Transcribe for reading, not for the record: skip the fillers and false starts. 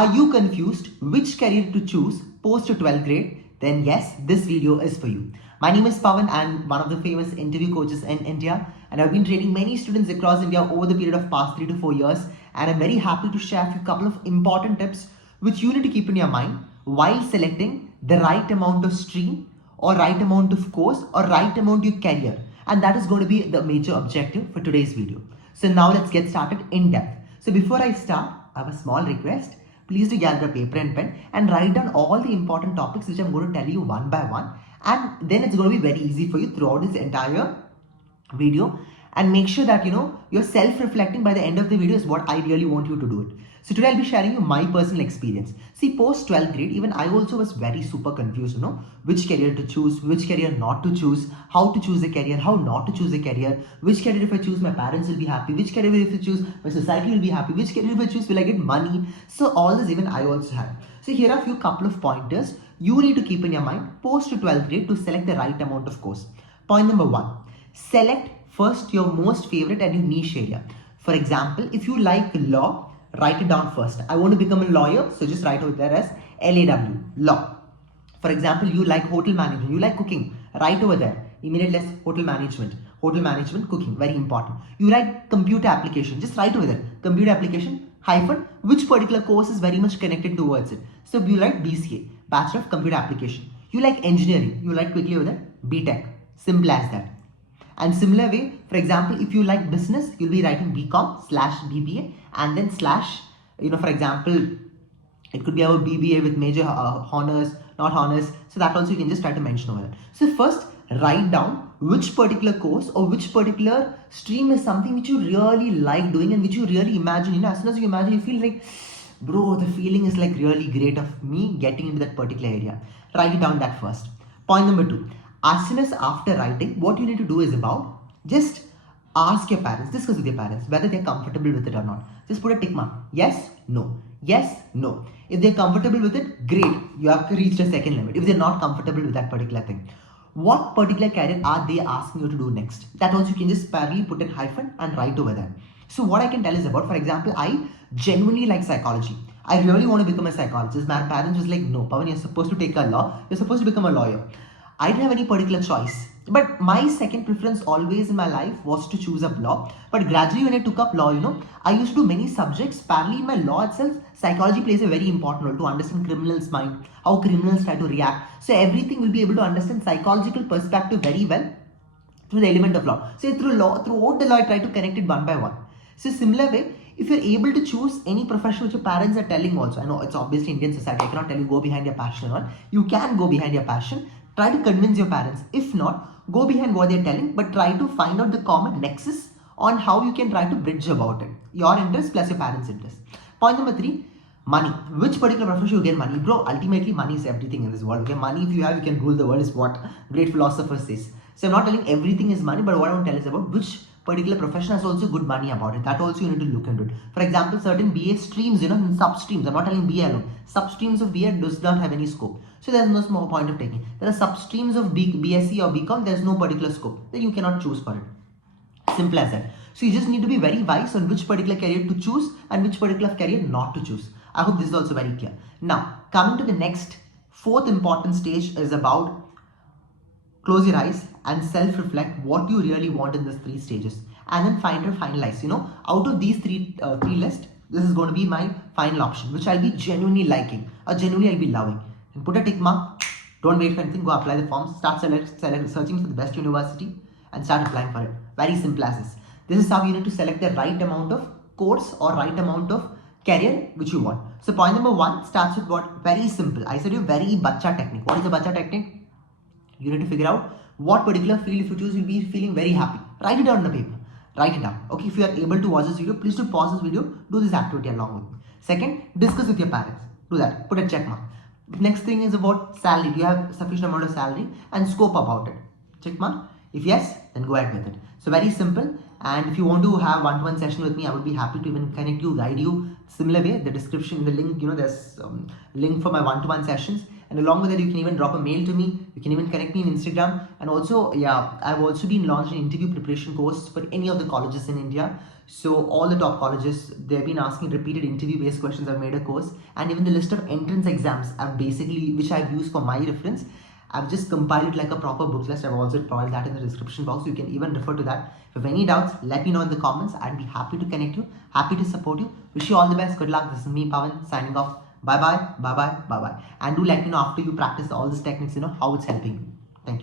Are you confused which career to choose post 12th grade? Then yes, this video is for you. My name is Pawan and one of the famous interview coaches in India, and I've been training many students across India over the period of past 3 to 4 years, and I'm very happy to share a few couple of important tips which you need to keep in your mind while selecting the right amount of stream or right amount of course or right amount of career, and that is going to be the major objective for today's video. So now let's get started in depth. So before I start, I have a small request. Please do gather a paper and pen and write down all the important topics which I'm going to tell you one by one, and then it's going to be very easy for you throughout this entire video. And make sure that you're self-reflecting by the end of the video is what I really want you to do it. So today I'll be sharing you my personal experience. See, post 12th grade, even I also was very super confused, which career to choose, which career not to choose, how to choose a career, how not to choose a career, which career if I choose my parents will be happy, which career if I choose my society will be happy, which career if I choose will I get money. So all this even I also had. So here are a few couple of pointers you need to keep in your mind post 12th grade to select the right amount of course. Point number 1, select first your most favorite and your niche area. For example, if you like law, write it down first. I want to become a lawyer, so just write over there as LAW, law. For example, you like hotel management, you like cooking, write over there immediately as hotel management, cooking, very important. You like computer application, just write over there computer application hyphen which particular course is very much connected towards it. So you like BCA, Bachelor of Computer Application. You like engineering, you like quickly over there BTech, simple as that. And similar way, for example, if you like business, you'll be writing BCom/BBA and then slash, for example, it could be our BBA with major honors, not honors. So that also you can just try to mention over there. So first, write down which particular course or which particular stream is something which you really like doing and which you really imagine. As soon as you imagine, you feel like, bro, the feeling is like really great of me getting into that particular area. Write it down that first. Point number 2. As soon as after writing, what you need to do is about just ask your parents, discuss with your parents whether they're comfortable with it or not. Just put a tick mark. Yes, no. Yes, no. If they're comfortable with it, great. You have reached a second limit. If they're not comfortable with that particular thing, what particular career are they asking you to do next? That also you can just parallelly put in hyphen and write over there. So what I can tell is about, for example, I genuinely like psychology. I really want to become a psychologist. My parents was like, no, Pawan, you're supposed to take a law. You're supposed to become a lawyer. I didn't have any particular choice, but my second preference always in my life was to choose up law. But gradually when I took up law, I used to do many subjects. Parallelly in my law itself, psychology plays a very important role to understand criminals' mind, how criminals try to react. So everything will be able to understand psychological perspective very well through the element of law. So throughout the law, I try to connect it one by one. So similar way, if you're able to choose any profession which your parents are telling also, I know it's obviously Indian society, I cannot tell you go behind your passion or not. You can go behind your passion. Try to convince your parents. If not, go behind what they're telling, but try to find out the common nexus on how you can try to bridge about it. Your interest plus your parents' interest. Point number 3, money. Which particular profession you get money? Bro, ultimately money is everything in this world. Okay, money if you have, you can rule the world is what great philosopher says. So I'm not telling everything is money, but what I want to tell is about which particular profession has also good money about it. That also you need to look into it. For example, certain BA streams, sub-streams. I'm not telling BA alone. Sub-streams of BA does not have any scope. So there's no small point of taking. There are sub-streams of BSc or BCom. There's no particular scope. Then you cannot choose for it. Simple as that. So you just need to be very wise on which particular career to choose and which particular career not to choose. I hope this is also very clear. Now, coming to the next, 4th important stage is about close your eyes and self-reflect what you really want in these 3 stages, and then finalize. Out of these three lists, this is going to be my final option, which I'll be genuinely liking or genuinely I'll be loving. And put a tick mark. Don't wait for anything. Go apply the forms. Start searching for the best university and start applying for it. Very simple as this. This is how you need to select the right amount of course or right amount of career which you want. So point number 1 starts with what? Very simple. I said you very bacha technique. What is the bacha technique? You need to figure out what particular field if you choose you'll be feeling very happy. Write it down on the paper. Write it down. Okay, if you are able to watch this video, please do pause this video, do this activity along with me. Second, discuss with your parents. Do that. Put a check mark. Next thing is about salary. Do you have sufficient amount of salary and scope about it? Check mark. If yes, then go ahead with it. So very simple. And if you want to have one-to-one session with me, I would be happy to even connect you, guide you. Similar way, the description, the link, there's link for my one-to-one sessions. And along with that, you can even drop a mail to me. You can even connect me on Instagram. And also, yeah, I've also been launching an interview preparation course for any of the colleges in India. So all the top colleges, they've been asking repeated interview-based questions. I've made a course, and even the list of entrance exams I've basically, which I've used for my reference, I've just compiled it like a proper book list. I've also provided that in the description box. You can even refer to that. If you have any doubts, let me know in the comments. I'd be happy to connect you, happy to support you. Wish you all the best. Good luck. This is me, Pawan, signing off. Bye bye, bye bye, bye bye. And do let me know after you practice all these techniques, how it's helping you.